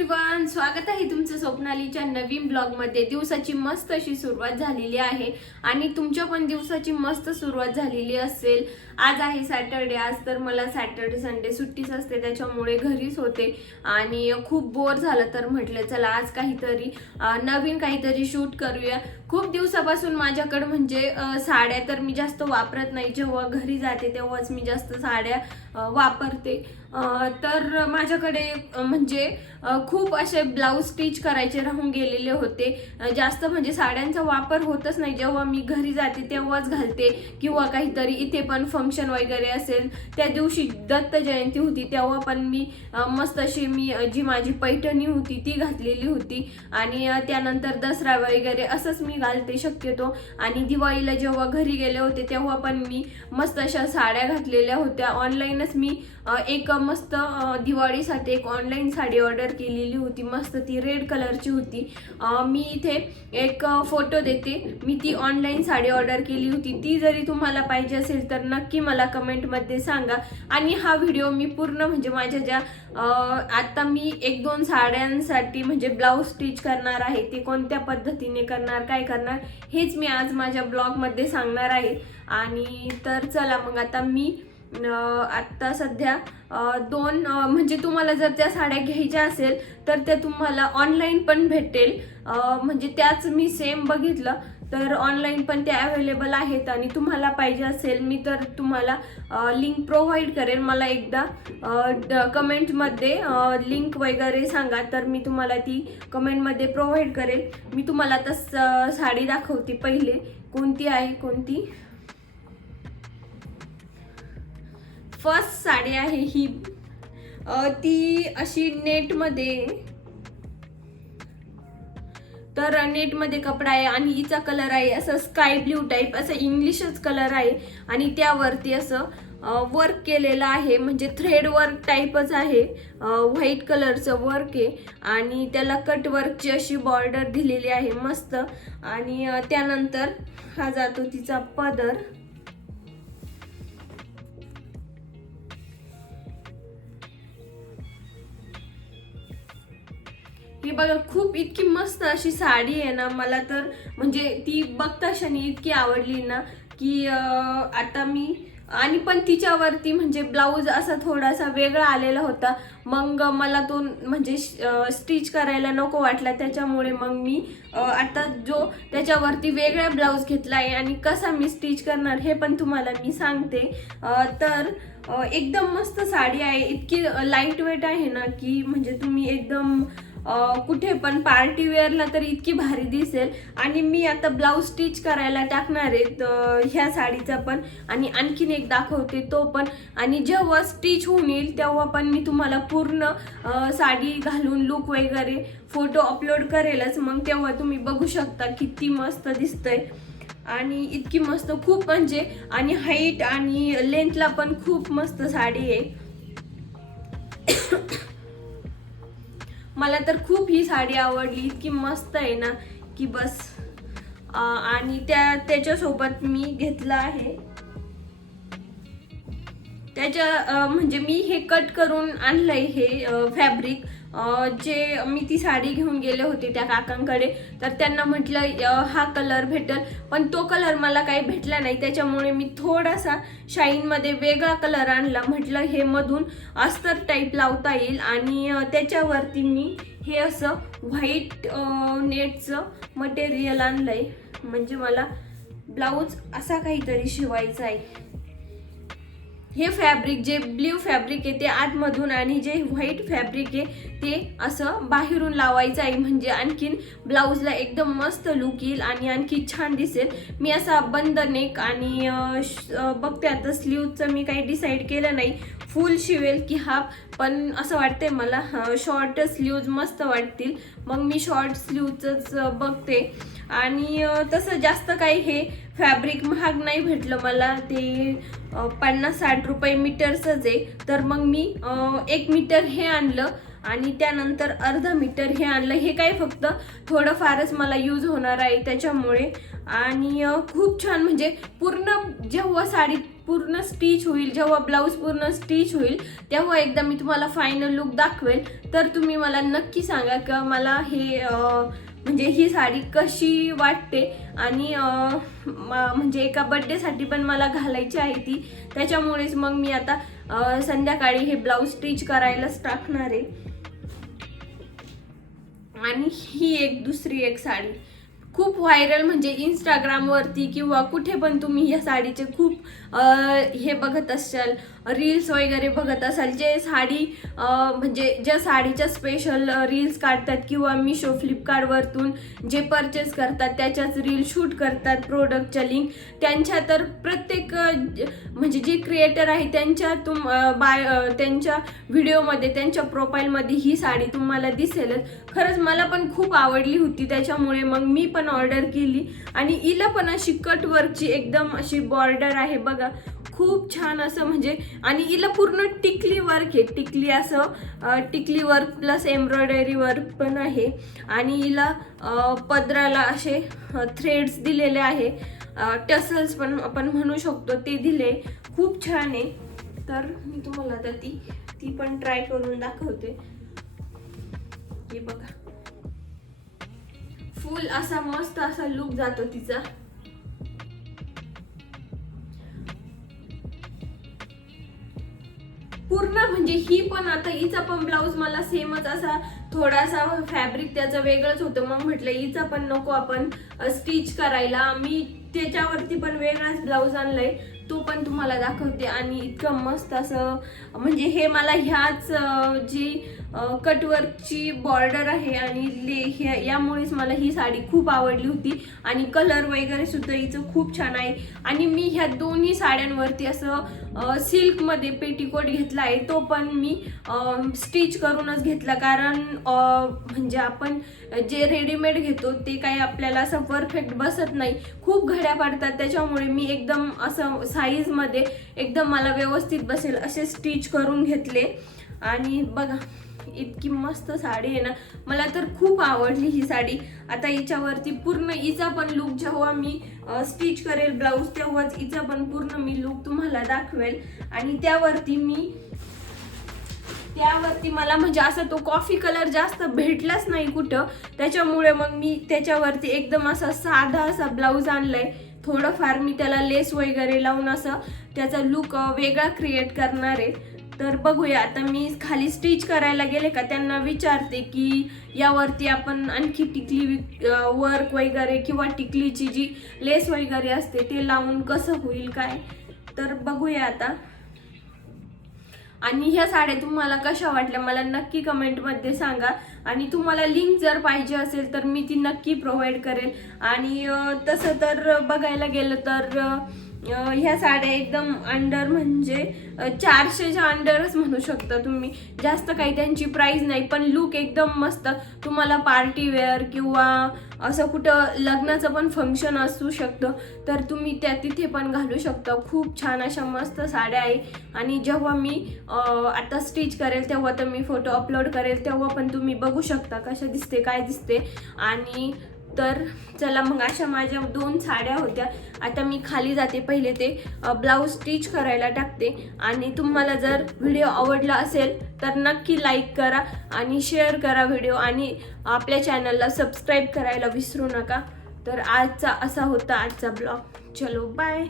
Everyone, स्वागत आहे तुमचं स्वप्नालीच्या नवीन ब्लॉग मध्ये। दिवसाची मस्त अशी सुरुवात झालेली आहे आणि तुमच्या पण दिवसाची मस्त सुरुवात झालेली असेल। आज आहे सॅटरडे। आज तर मला सॅटरडे संडे सुट्टीच असते, त्याच्यामुळे घरीच होते आणि खूप बोर झालं तर म्हटलं चला आज काहीतरी नवीन काहीतरी शूट करूया। खूप दिवसापासून माझ्याकडे म्हणजे साड्या तर मी जास्त वापरत नाही, जेव्हा घरी जाते तेव्हाच मी जास्त साड्या वापरते। तर माझ्याकडे म्हणजे खूप असे ब्लाउज स्टिच करायचे राहून गेलेले होते। जास्त म्हणजे साड्यांचा वापर होतच नाही, जेव्हा मी घरी जाते तेव्हाच घालते किंवा काहीतरी इथे पण फंक्शन वगैरे असेल। त्या दिवशी दत्त जयंती होती तेव्हा पण मी मस्त अशी जी माझी पैठणी होती ती घातलेली होती आणि त्यानंतर दसरा वगैरे असंच मी घालते शक्यतो। आणि दिवाळीला जेव्हा घरी गेले होते तेव्हा पण मी मस्त अशा साड्या घातलेल्या होत्या। ऑनलाईनच मी एक मस्त दिवाळीसाठी एक ऑनलाईन साडी ऑर्डर केलेली होती, मस्त ती रेड कलरची होती। मी इथे एक फोटो देते, मी ती ऑनलाईन साडी ऑर्डर केली होती। ती जरी तुम्हाला पाहिजे असेल तर नक्की मला कमेंटमध्ये सांगा। आणि हा व्हिडिओ मी पूर्ण म्हणजे माझ्या ज्या आता मी एक दोन साड्यांसाठी म्हणजे ब्लाऊज स्टिच करणार आहे, ते कोणत्या पद्धतीने करणार काय करणार हेच मी आज माझ्या ब्लॉगमध्ये सांगणार आहे। आणि तर चला मग आता मी आता सध्या दोन म्हणजे तुम्हाला जर त्या साड्या घ्यायच्या असेल तर त्या तुम्हाला ऑनलाईन पण भेटेल। म्हणजे त्याच मी सेम बघितलं तर ऑनलाईन पण ते अवेलेबल आहेत आणि तुम्हाला पाहिजे असेल मी तर तुम्हाला लिंक प्रोव्हाइड करेन। मला एकदा कमेंटमध्ये लिंक वगैरे सांगा तर मी तुम्हाला ती कमेंटमध्ये प्रोव्हाइड करेन। मी तुम्हाला आता साडी दाखवते, पहिले कोणती आहे कोणती। फर्स्ट साडी आहे ही, ती अशी नेटमध्ये, तर नेटमध्ये कपडा आहे आणि हिचा कलर आहे असं स्काय ब्ल्यू टाईप, असं इंग्लिशच कलर आहे आणि त्यावरती असं वर्क केलेलं आहे, म्हणजे थ्रेड वर्क टाईपच आहे। व्हाईट कलरचं वर्क आहे आणि त्याला कट वर्कची अशी बॉर्डर दिलेली आहे मस्त। आणि त्यानंतर हा जातो तिचा पदर, ही बघा खूप इतकी मस्त अशी साडी आहे ना, मला तर म्हणजे ती बघताक्षणी इतकी आवडली ना की आता मी आणि पण तिच्यावरती म्हणजे ब्लाऊज असा थोडासा वेगळा आलेला होता, मग मला तो म्हणजे स्टिच करायला नको वाटला, त्याच्यामुळे मग मी आता जो त्याच्यावरती वेगळा ब्लाऊज घेतला आहे आणि कसा मी स्टिच करणार हे पण तुम्हाला मी सांगते। तर एकदम मस्त साडी आहे, इतकी लाईट वेट आहे ना की म्हणजे तुम्ही एकदम कुठे पण पार्टी वेअरला तर इतकी भारी दिसेल। आणि मी आता ब्लाऊज स्टिच करायला टाकणार आहे ह्या साडीचा पण, आणि आणखीन एक दाखवते तो पण। आणि जेव्हा स्टिच होऊन येईल तेव्हा पण मी तुम्हाला पूर्ण साडी घालून लुक वगैरे फोटो अपलोड करेलच, मग तेव्हा तुम्ही बघू शकता किती मस्त दिसतंय। आणि इतकी मस्त खूप म्हणजे आणि हाईट आणि लेंथला पण खूप मस्त साडी आहे। मला तर खूप ही साडी आवडली, इतकी मस्त आहे ना की बस। आणि त्याच्यासोबत मी घेतलं आहे त्याच्या म्हणजे मी हे कट करून आणलंय हे फॅब्रिक, जे मी ती साडी घेऊन गेले होते त्या काकांकडे, तर त्यांना म्हटलं हा कलर भेटेल, पण तो कलर मला काही भेटला नाही, त्याच्यामुळे मी थोडासा शाईनमध्ये वेगळा कलर आणला। म्हटलं हे मधून अस्तर टाईप लावता येईल आणि त्याच्यावरती मी हे असं व्हाईट नेटचं मटेरियल आणलंय, म्हणजे मला ब्लाऊज असा काहीतरी शिवायचा आहे। हे फॅब्रिक जे ब्ल्यू फॅब्रिक आहे ते आतमधून आणि जे व्हाईट फॅब्रिक आहे ते असं बाहेरून लावायचं आहे, म्हणजे आणखीन ब्लाऊजला एकदम मस्त लुक येईल आणि आणखी छान दिसेल। मी असा बंद नेक आणि बघते आता स्लीवचं मी काही डिसाईड केलं नाही, फुल शिवेल की हाफ, पण असं वाटतंय मला शॉर्ट स्लीव्ज मस्त वाटतील, मग मी शॉर्ट स्लीवचंच बघते। आणि तसं जास्त काही हे फॅब्रिक महाग नाही भेटलं मला, ते 50-60 रुपये मीटरचंच आहे, तर मग मी 1 मीटर हे आणलं आणि त्यानंतर अर्धा मीटर हे आणलं। हे काय फक्त थोडंफारच मला यूज होणार आहे त्याच्यामुळे। आणि खूप छान म्हणजे पूर्ण जेव्हा साडी पूर्ण स्टिच होईल, जेव्हा ब्लाऊज पूर्ण स्टिच होईल तेव्हा एकदा मी तुम्हाला फायनल लुक दाखवेल. तर तुम्ही मला नक्की सांगा की मला हे म्हणजे ही साडी कशी वाटते. आणि म्हणजे एका बर्थडेसाठी पण मला घालायची आहे ती, त्याच्यामुळेच मग मी आता संध्याकाळी हे ब्लाऊज स्टिच करायलाच टाकणार आहे. आणि ही एक दुसरी एक साडी खूप व्हायरल, म्हणजे इंस्टाग्रामवरती किंवा कुठे पण तुम्ही या साडीचे खूप हे बघत असाल, रील्स वगैरे बघत असाल, जे साडी म्हणजे ज्या साडीच्या स्पेशल रील्स काढतात किंवा मिशो फ्लिपकार्टवरतून जे परचेस करतात त्याच्याच रील शूट करतात, प्रोडक्टच्या लिंक त्यांच्या. तर प्रत्येक म्हणजे जे क्रिएटर आहे त्यांच्या त्यांच्या व्हिडिओमध्ये, त्यांच्या प्रोफाईलमध्ये ही साडी तुम्हाला दिसेलच. खरंच मला पण खूप आवडली होती, त्याच्यामुळे मग मी पण ऑर्डर केली. आणि हिला पण अशी कट वर्कची एकदम अशी बॉर्डर आहे बघा, खूप छान असं म्हणजे. आणि हिला पूर्ण टिकली वर्क आहे, टिकली असं टिकली वर्क प्लस एम्ब्रॉयडरी वर्क पण आहे. आणि हिला पदराला असे थ्रेड्स दिलेले आहे, टसल्स पण आपण म्हणू शकतो ते दिले, खूप छान आहे. तर मी तुम्हाला आता ती पण ट्राय करून दाखवते. हे बघा, फुल असा मस्त असा लुक जातो तिचा. पूर्ण म्हणजे ही पण आता हिचा पण ब्लाऊज मला सेमच असा थोडासा फॅब्रिक त्याचं वेगळंच होतं, मग म्हटलं हिचा पण नको आपण स्टिच करायला. मी त्याच्यावरती पण वेगळाच ब्लाऊज आणलाय, तो पण तुम्हाला दाखवते. आणि इतकं मस्त असं म्हणजे हे मला ह्याच जी कटवर्कची बॉर्डर आहे आणि यामुळेच मला ही साडी खूप आवडली होती. आणि कलर वगैरे सुद्धा हिचं खूप छान आहे. आणि मी ह्या दोन्ही साड्यांवरती असं सिल्कमध्ये पेटीकोट घेतला आहे, तो पण मी स्टिच करूनच घेतला. कारण म्हणजे आपण जे रेडीमेड घेतो ते काही आपल्याला असं परफेक्ट बसत नाही, खूप घड्या पडतात. त्याच्यामुळे मी एकदम असं साईजमध्ये एकदम मला व्यवस्थित बसेल असे स्टिच करून घेतले. आणि बघा इतकी मस्त साडी आहे ना, मला तर खूप आवडली ही साडी. आता हिच्यावरती पूर्ण हिचा पण लुक जेव्हा मी स्टिच करेल ब्लाऊज तेव्हाच हिचा पण पूर्ण मी लुक तुम्हाला दाखवेल. आणि त्यावरती मला म्हणजे असं तो कॉफी कलर जास्त भेटलाच नाही कुठं, त्याच्यामुळे मग मी त्याच्यावरती एकदम असा साधा असा ब्लाऊज आणलाय. थोडंफार मी त्याला लेस वगैरे लावून असं त्याचा लुक वेगळा क्रिएट करणार आहे. तर बघूया आता मी खाली स्टिच करायला गेले का त्यांना विचारते की यावरती आपण आणखी टिकली वर्क वगैरे किंवा टिकलीची जी लेस वगैरे असते ते लावून कसं होईल काय. तर बघूया आता. आणि ह्या साड्या तुम्हाला कशा वाटल्या मला नक्की कमेंटमध्ये सांगा. आणि तुम्हाला लिंक जर पाहिजे असेल तर मी ती नक्की प्रोव्हाइड करेल. आणि तसं तर बघायला गेलं तर ह्या साड्या एकदम अंडर म्हणजे 400च्या अंडरच म्हणू शकता तुम्ही, जास्त काही त्यांची प्राइस नाही. पण लुक एकदम मस्त, तुम्हाला पार्टी वेअर किंवा असं कुठं लग्नाचं पण फंक्शन असू शकतं तर तुम्ही तिथे पण घालू शकता. खूप छान अशा मस्त साड्या आहे. आणि जेव्हा मी आता स्टिच करेल तेव्हा तर मी फोटो अपलोड करेल, तेव्हा पण तुम्ही बघू शकता कशा दिसते काय दिसते. आणि तर चला मग अशा माझ्या 2 साड्या होत्या. आता मी खाली जाते, पहिले ते ब्लाऊज स्टिच करायला टाकते. आणि तुम्हाला जर व्हिडिओ आवडला असेल तर नक्की लाईक करा आणि शेअर करा व्हिडिओ. आणि आपल्या चॅनलला सबस्क्राईब करायला विसरू नका. तर आजचा असा होता आजचा ब्लॉग. चलो बाय.